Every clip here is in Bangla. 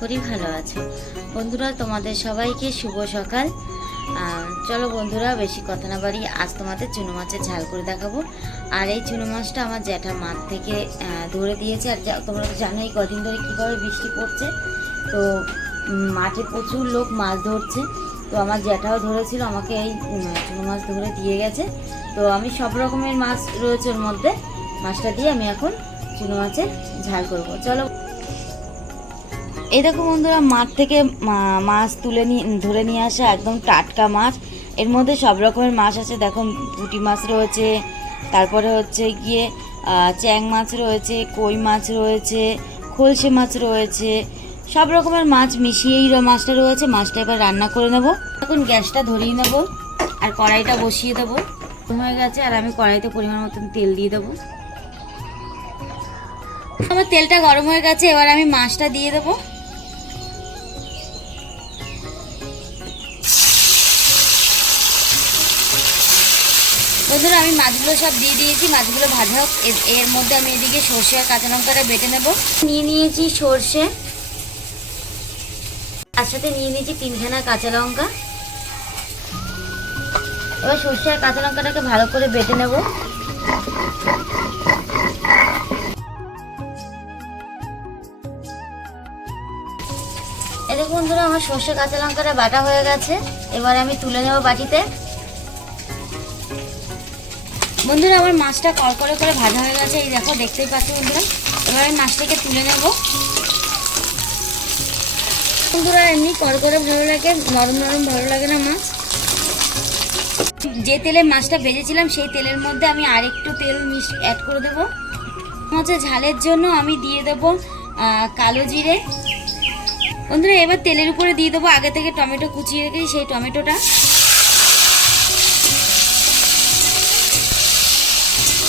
করি ভালো আছো। বন্ধুরা, তোমাদের সবাইকে শুভ সকাল। চলো বন্ধুরা, বেশি কথা না বাড়ি আজ তোমাদের চুনো মাছের ঝাল করে দেখাবো। আর এই চুনো মাছটা আমার জ্যাঠা মাঠ থেকে ধরে দিয়েছে। আর তোমরা তো জানোই কদিন ধরে কীভাবে বৃষ্টি পড়ছে। তো মাঠে প্রচুর লোক মাছ ধরছে। তো আমার জ্যাঠাও ধরেছিল, আমাকে এই চুনো মাছ ধরে দিয়ে গেছে। তো আমি সব রকমের মাছ রয়েছে ওর মধ্যে। মাছটা দিয়ে আমি এখন চুনো মাছের ঝাল করব। চলো এই দেখো বন্ধুরা, মাঠ থেকে মাছ তুলে নিয়ে ধরে নিয়ে আসা একদম টাটকা মাছ। এর মধ্যে সব রকমের মাছ আছে, দেখো পুঁটি মাছ রয়েছে, তারপরে হচ্ছে গিয়ে চ্যাং মাছ রয়েছে, কই মাছ রয়েছে, খলসে মাছ রয়েছে, সব রকমের মাছ মিশিয়েই মাছটা রয়েছে। মাছটা এবার রান্না করে নেব। এখন গ্যাসটা ধরিয়ে নেব, আর কড়াইটা বসিয়ে দেবো। হয়ে গেছে, আর আমি কড়াইতে পরিমাণ মতন তেল দিয়ে দেবো। আমার তেলটা গরম হয়ে গেছে, এবার আমি মাছটা দিয়ে দেবো। বন্ধুরা আমি মাছগুলো সব দিয়ে দিয়েছি, মাছগুলো ভাজা হোক। এর- মধ্যে আমি এদিকে সর্ষে আর কাঁচা লঙ্কাটা বেটে নেব। নিয়ে নিয়েছি সর্ষে, তার সাথে নিয়ে নিয়েছি তিনখানা কাঁচা লঙ্কা। এবার সর্ষে আর কাঁচা লঙ্কাটাকে ভালো করে বেটে নেব। দেখুন বন্ধুরা, আমার সর্ষে কাঁচা লঙ্কাটা বাটা হয়ে গেছে। এবার আমি তুলে নেব বাটিতে। বন্ধুরা আমার মাছটা কড়কড়ে করে ভাজা হয়ে গেছে। এই দেখো, দেখতেই পাচ্ছ বন্ধুরা? এবার আমি মাছটাকে তুলে নেব। বন্ধুরা, এমনি কড়কড়ে ভালো লাগে, নরম নরম ভালো লাগে না মাছ? যে তেলে মাছটা ভেজেছিলাম, সেই তেলের মধ্যে আমি আরেকটু তেল মিশ অ্যাড করে দেবো। মাছের ঝালের জন্য আমি দিয়ে দেবো কালো জিরে। বন্ধুরা, এবার তেলের উপরে দিয়ে দেবো। আগে থেকে টমেটো কুচিয়ে রেখেছি, সেই টমেটোটা।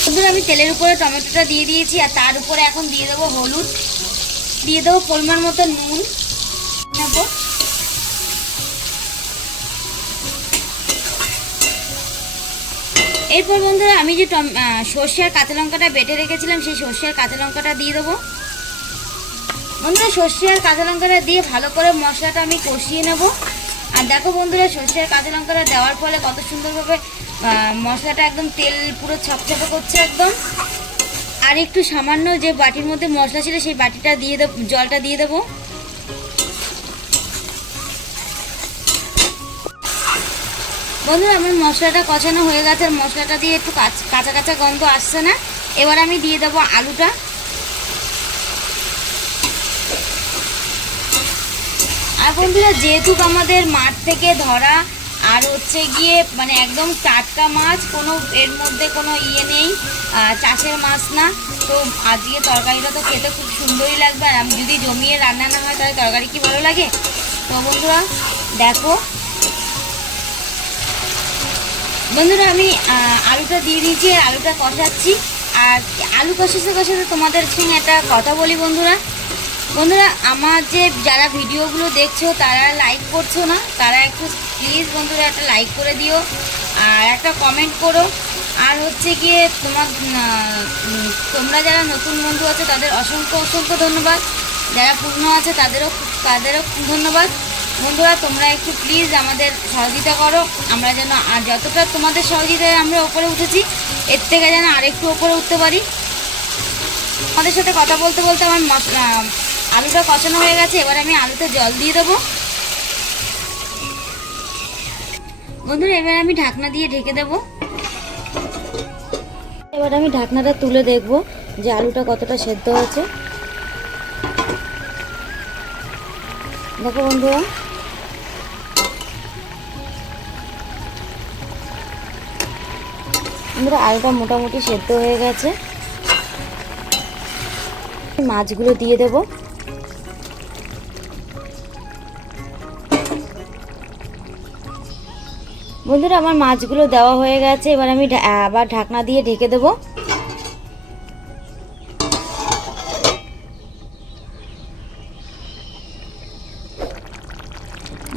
বন্ধুরা আমি তেলের উপরে টমেটোটা দিয়ে দিয়েছি আর তার উপরে এখন দিয়ে দেবো হলুদ। দিয়ে দেবো পরিমাণ মতো নুন। নেব। এরপর বন্ধুরা আমি যে টম- আহ, সর্ষে আর কাঁচা লঙ্কাটা বেটে রেখেছিলাম সেই সর্ষে আর কাঁচা লঙ্কাটা দিয়ে দেবো। বন্ধুরা সর্ষে আর কাঁচা লঙ্কাটা দিয়ে ভালো করে মশলাটা আমি কষিয়ে নেব। আর দেখো বন্ধুরা সর্ষে আর কাঁচা লঙ্কাটা দেওয়ার ফলে কত সুন্দরভাবে মশলাটা একদম তেল পুরো ছপছপে করছে একদম। আর একটু সামান্য যে বাটির মধ্যে মশলা ছিল সেই বাটিটা দিয়ে দেব, জলটা দিয়ে দেবো। বন্ধুরা, আমার মশলাটা কষানো হয়ে গেছে, আর মশলাটা দিয়ে একটু কাঁচ- কাঁচা গন্ধ আসছে না। এবার আমি দিয়ে দেবো আলুটা। আর বন্ধুরা, যেহেতু আমাদের মাঠ থেকে ধরা আর হচ্ছে গিয়ে মানে একদম টাটকা মাছ, কোনো এর মধ্যে কোনো ইয়ে নেই চাষের মাছ না। তো আজকে তরকারিটা তো খেতে খুব সুন্দরই লাগবে, আর আমি যদি জমিয়ে রান্না না হয়, তাহলে তরকারি কি ভালো লাগে? তো বন্ধুরা, দেখো। বন্ধুরা, আমি আলুটা দিয়ে দিয়েছি আলুটা কষাচ্ছি। আর আলু কষাতে কষাতে তোমাদের সঙ্গে একটা কথা বলি বন্ধুরা। বন্ধুরা, আমার যে যারা ভিডিওগুলো দেখছ, তারা লাইক করছ না, তারা একটু প্লিজ বন্ধুরা একটা লাইক করে দিও, আর একটা কমেন্ট করো। আর হচ্ছে গিয়ে তোমার তোমরা যারা নতুন বন্ধু আছে, তাদের অসংখ্য অসংখ্য ধন্যবাদ। যারা পুরনো আছে, তাদেরও তাদেরও ধন্যবাদ। বন্ধুরা, তোমরা একটু প্লিজ আমাদের সহযোগিতা করো। আমরা যেন আর যতটা তোমাদের সহযোগিতায় আমরা ওপরে উঠেছি, এর থেকে যেন আরেকটু ওপরে উঠতে পারি। আমাদের সাথে কথা বলতে বলতে আমার আলুটা কষানো হয়ে গেছে, এবার আমি আলুতে জল দিয়ে দেবো। বন্ধুরা, এবার আমি ঢাকনা দিয়ে ঢেকে দেবো। এবার আমি ঢাকনাটা তুলে দেখব যে আলুটা কতটা সেদ্ধ হয়েছে। দেখো বন্ধুরা। বন্ধুরা, আলুটা মোটামুটি সেদ্ধ হয়ে গেছে। মাছগুলো দিয়ে দেব। বন্ধুরা, আমার মাছগুলো দেওয়া হয়ে গেছে। এবার আমি আবার ঢাকনা দিয়ে ঢেকে দেব।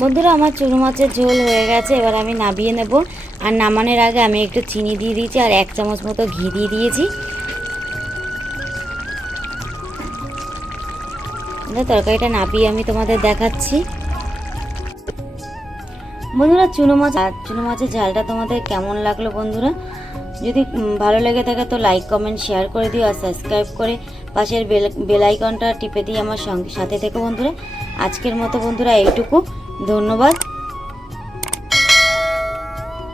বন্ধুরা, আমার চুনো মাছের ঝোল হয়ে গেছে। এবার আমি নামিয়ে নেব। আর নামানোর আগে আমি একটু চিনি দিয়ে দিয়েছি আর এক চামচ মতো ঘি দিয়ে দিয়েছি। তরকারিটা নাপিয়ে আমি তোমাদের দেখাচ্ছি। বন্ধুরা, চুনো মাছ আর চুনো মাছের ঝালটা তোমাদের কেমন লাগল বন্ধুরা? যদি ভালো লেগে থাকে তো লাইক কমেন্ট শেয়ার করে দিও আর সাবস্ক্রাইব করে পাশের বেল বেল আইকনটা টিপে দিয়ে আমার সঙ্গে, সাথে থেকে বন্ধুরা। আজকের মতো বন্ধুরা এইটুকু। ধন্যবাদ।